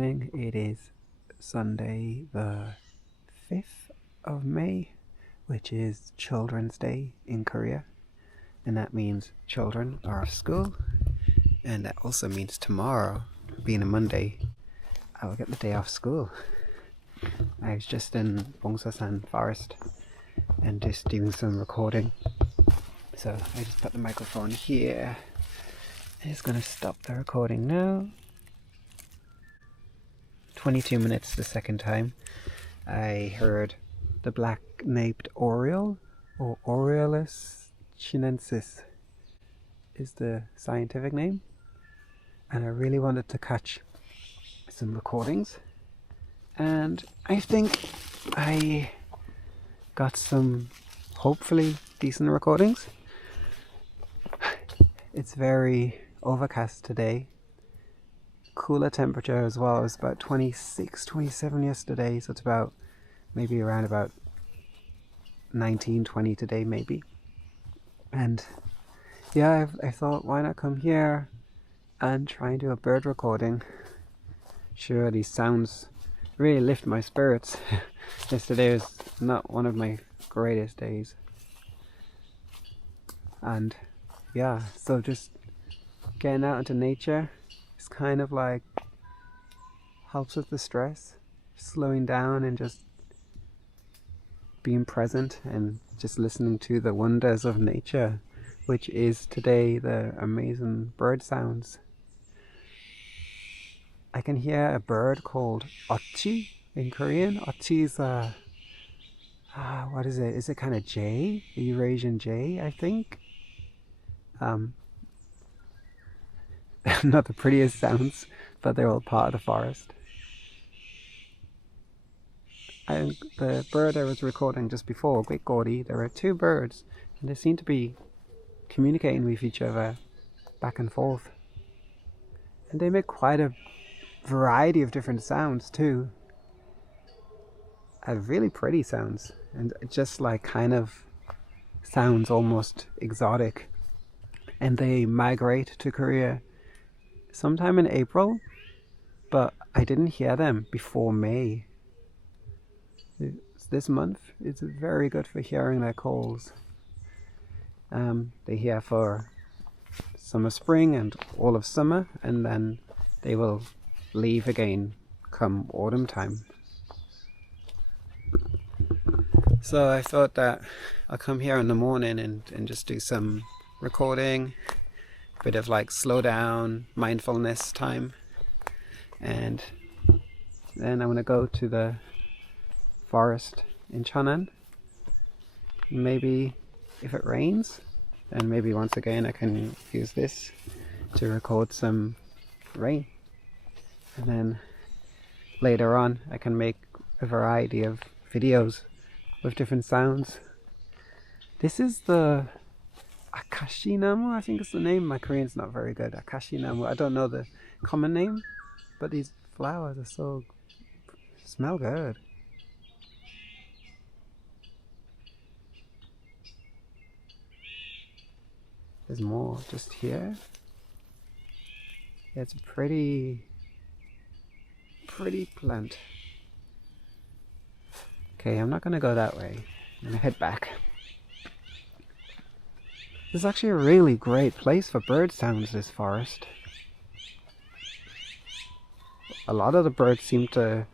morning. It is Sunday the 5th of May, which is Children's Day in Korea. And that means children are off school. And that also means tomorrow, being a Monday, I will get the day off school. I was just in Bongsasan Forest and just doing some recording. So I just put the microphone here. I'm just going to stop the recording now. 22 minutes the second time. I heard the black-naped oriole, or Oriolus chinensis is the scientific name. And I really wanted to catch some recordings. And I think I got some hopefully decent recordings. It's very overcast today. Cooler temperature as well. It was about 26, 27 yesterday, so it's about maybe around about 19, 20 today maybe. And yeah, I thought, why not come here and try and do a bird recording. Sure, these sounds really lift my spirits. Yesterday was not one of my greatest days. And yeah, so just getting out into nature is kind of like helps with the stress, slowing down and just being present and just listening to the wonders of nature, which is today the amazing bird sounds. I can hear a bird called Ochi in Korean. Ochi is what is it? Is it kind of jay? A Eurasian jay, I think. Not the prettiest sounds, but they're all part of the forest. And the bird I was recording just before, Gwitgori, there were two birds, and they seem to be communicating with each other back and forth. And they make quite a variety of different sounds too. Really pretty sounds, and just like kind of sounds almost exotic. And they migrate to Korea sometime in April, but I didn't hear them before May. This month is very good for hearing their calls. They hear for summer, spring, and all of summer, and then they will leave again come autumn time. So I thought that I'll come here in the morning and just do some recording, a bit of like slow down mindfulness time, and then I'm going to go to the forest in Cheonan. Maybe if it rains, then maybe once again I can use this to record some rain, and then later on I can make a variety of videos with different sounds. This is the Akashinamu, I think is the name. My Korean's not very good. Akashinamu, I don't know the common name, but these flowers are so smell good. There's more just here. Yeah, it's a pretty plant. Okay, I'm not gonna go that way. I'm gonna head back. This is actually a really great place for bird sounds, this forest. A lot of the birds seem to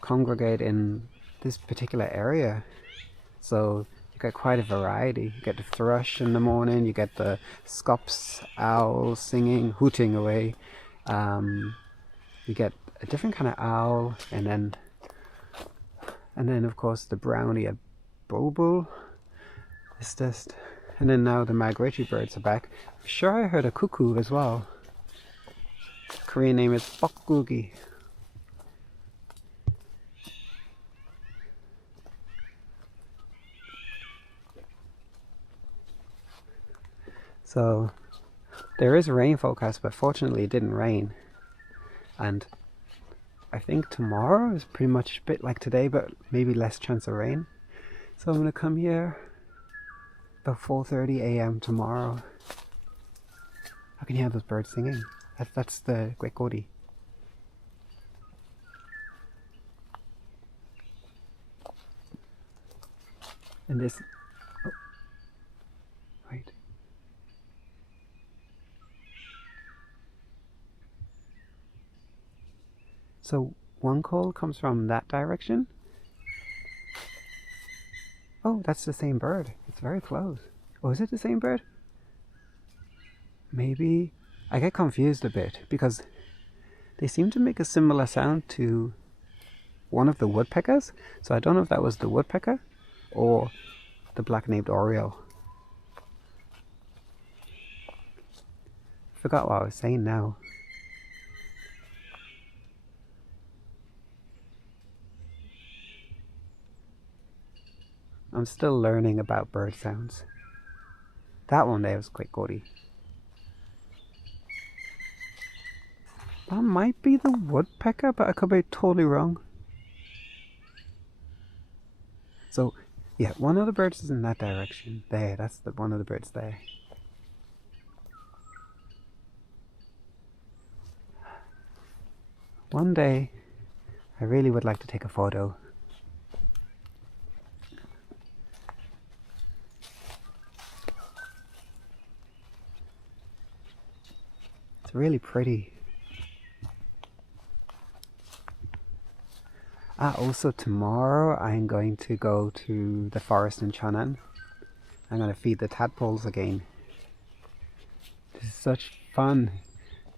congregate in this particular area. So you get quite a variety. You get the thrush in the morning, you get the scops owl singing, hooting away. You get a different kind of owl, and then of course the brownie bulbul is just, and then now the migratory birds are back. I'm sure I heard a cuckoo as well. The Korean name is bokgugi. So there is a rain forecast, but fortunately it didn't rain. And I think tomorrow is pretty much a bit like today, but maybe less chance of rain. So I'm going to come here about 4:30 a.m. tomorrow. I can hear those birds singing. That's the Gwekori. And this, oh, wait. So one call comes from that direction. Oh, that's the same bird. It's very close. Oh, is it the same bird? Maybe. I get confused a bit because they seem to make a similar sound to one of the woodpeckers. So I don't know if that was the woodpecker or the black-naped oriole. Forgot what I was saying now. I'm still learning about bird sounds. That one there was quite gaudy. That might be the woodpecker, but I could be totally wrong. So, yeah, one of the birds is in that direction. There, that's the one of the birds there. One day, I really would like to take a photo. It's really pretty. Also tomorrow I'm going to go to the forest in Cheonan. I'm going to feed the tadpoles again. This is such fun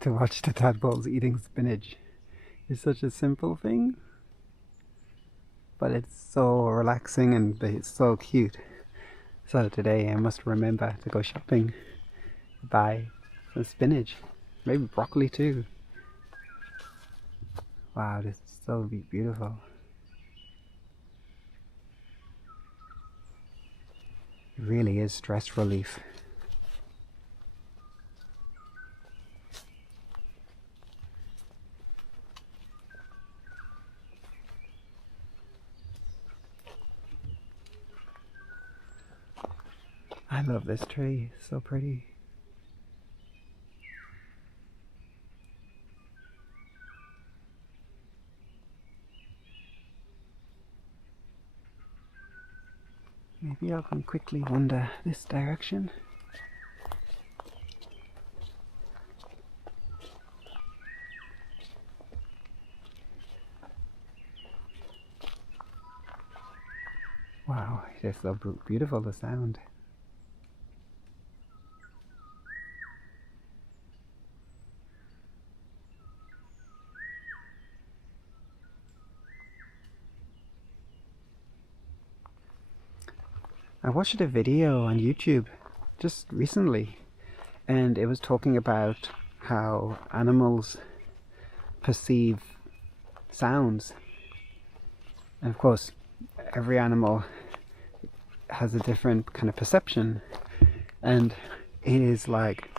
to watch the tadpoles eating spinach. It's such a simple thing, but it's so relaxing and it's so cute. So today I must remember to go shopping, buy some spinach, maybe broccoli too. Wow, this is so beautiful. It really is stress relief. I love this tree, it's so pretty. Maybe I can quickly wander this direction. Wow, it is so beautiful, the sound. I watched a video on YouTube just recently, and it was talking about how animals perceive sounds. And of course, every animal has a different kind of perception, and it is like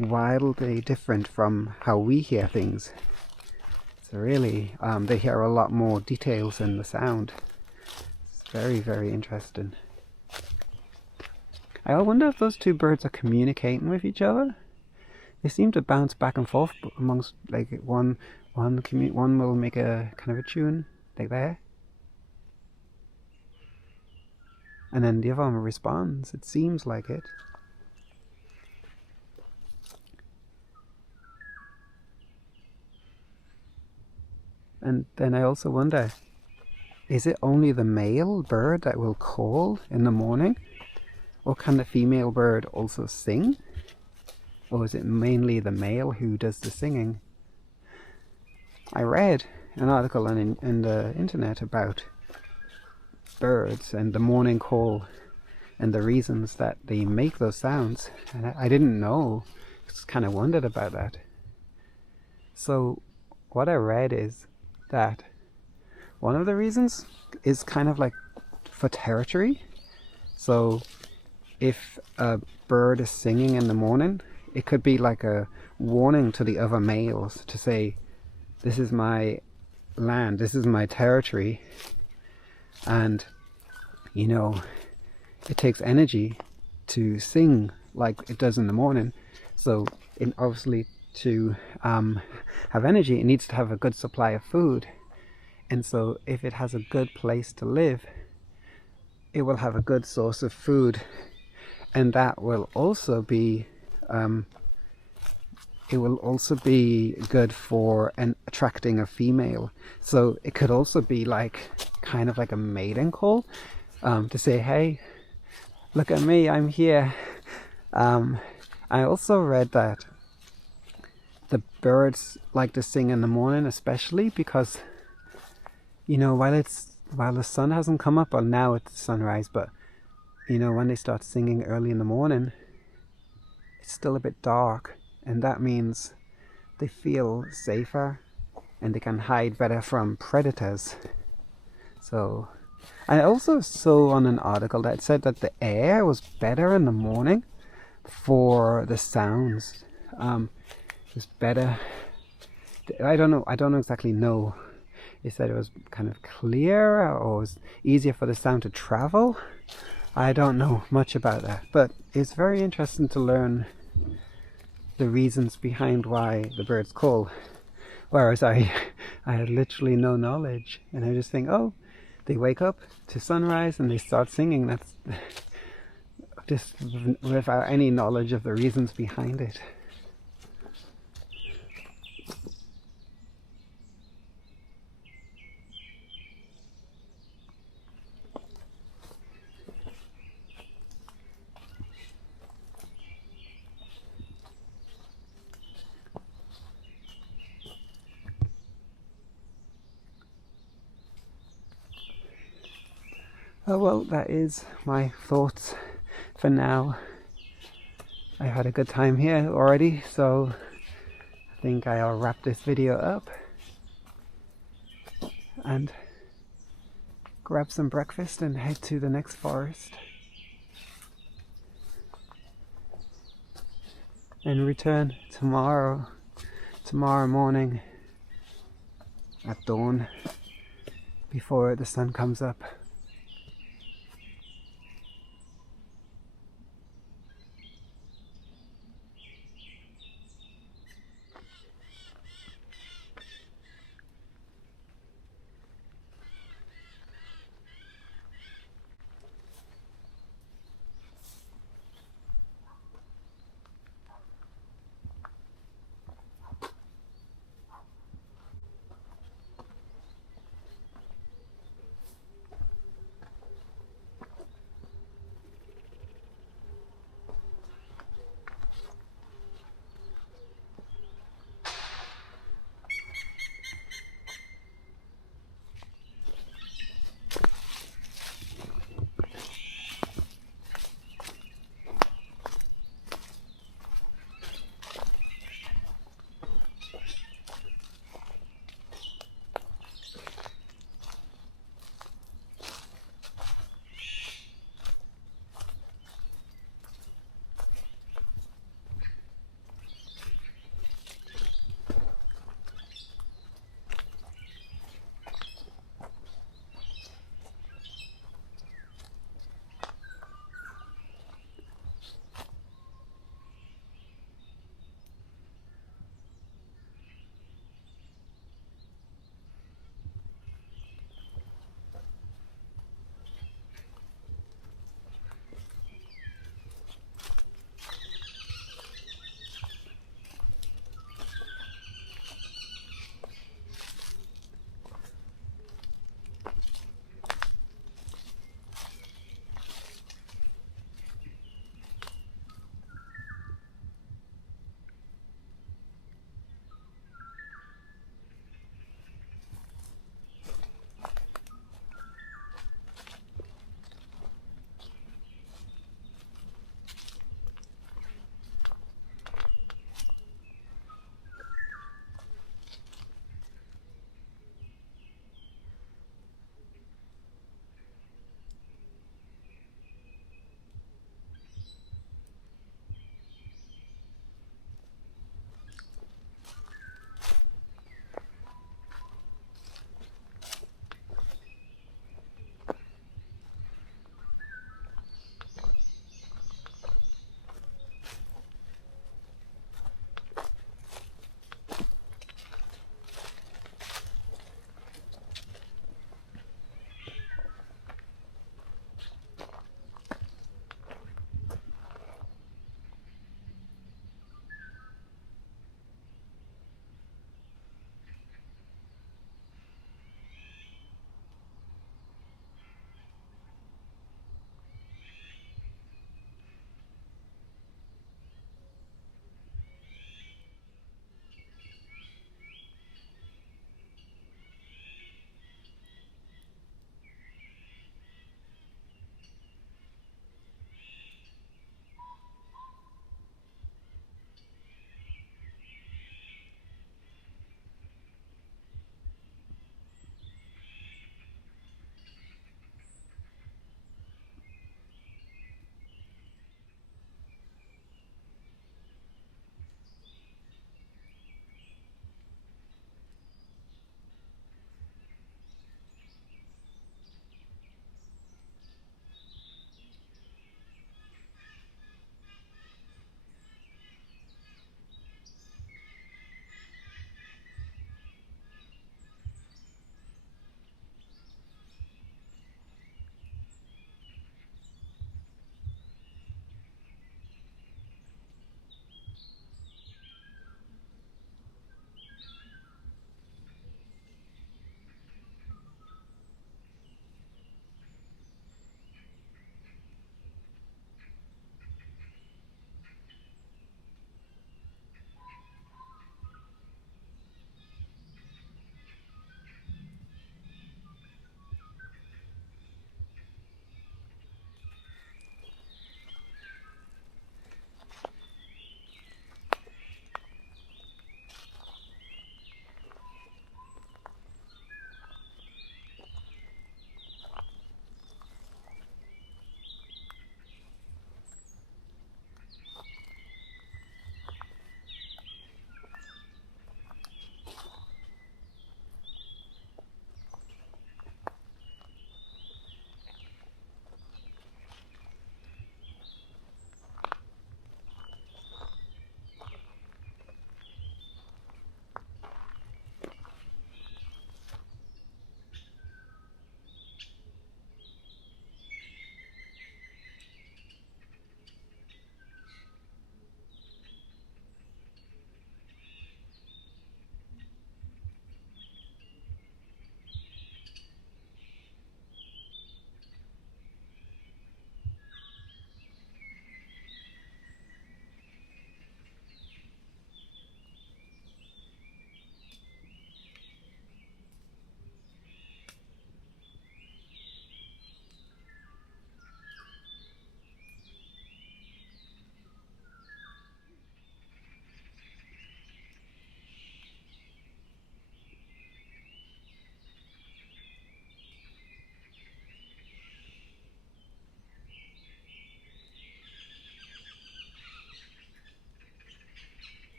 wildly different from how we hear things. So really, they hear a lot more details in the sound. It's very, very interesting. I wonder if those two birds are communicating with each other. They seem to bounce back and forth amongst, like, one will make a kind of a tune like there, and then the other one responds. It seems like it. And then I also wonder, is it only the male bird that will call in the morning? Or can the female bird also sing? Or is it mainly the male who does the singing? I read an article in the internet about birds and the morning call and the reasons that they make those sounds. And I didn't know. Just kind of wondered about that. So what I read is that one of the reasons is kind of like for territory. So if a bird is singing in the morning, it could be like a warning to the other males to say, this is my land, this is my territory, and you know, it takes energy to sing like it does in the morning. So obviously to have energy, it needs to have a good supply of food. And so if it has a good place to live, it will have a good source of food, and that will also be it will also be good for attracting a female. So it could also be like kind of like a mating call, to say, hey, look at me, I'm here. I also read that the birds like to sing in the morning, especially because, you know, while the sun hasn't come up, well, now it's sunrise, but you know, when they start singing early in the morning, it's still a bit dark, and that means they feel safer and they can hide better from predators. So I also saw on an article that said that the air was better in the morning for the sounds. It was better. I don't know exactly know. They said it was kind of clearer, or it was easier for the sound to travel. I don't know much about that, but it's very interesting to learn the reasons behind why the birds call, whereas I had literally no knowledge, and I just think, oh, they wake up to sunrise and they start singing. That's just without any knowledge of the reasons behind it. Oh well, that is my thoughts for now. I had a good time here already, so I think I'll wrap this video up and grab some breakfast and head to the next forest and return tomorrow morning at dawn, before the sun comes up.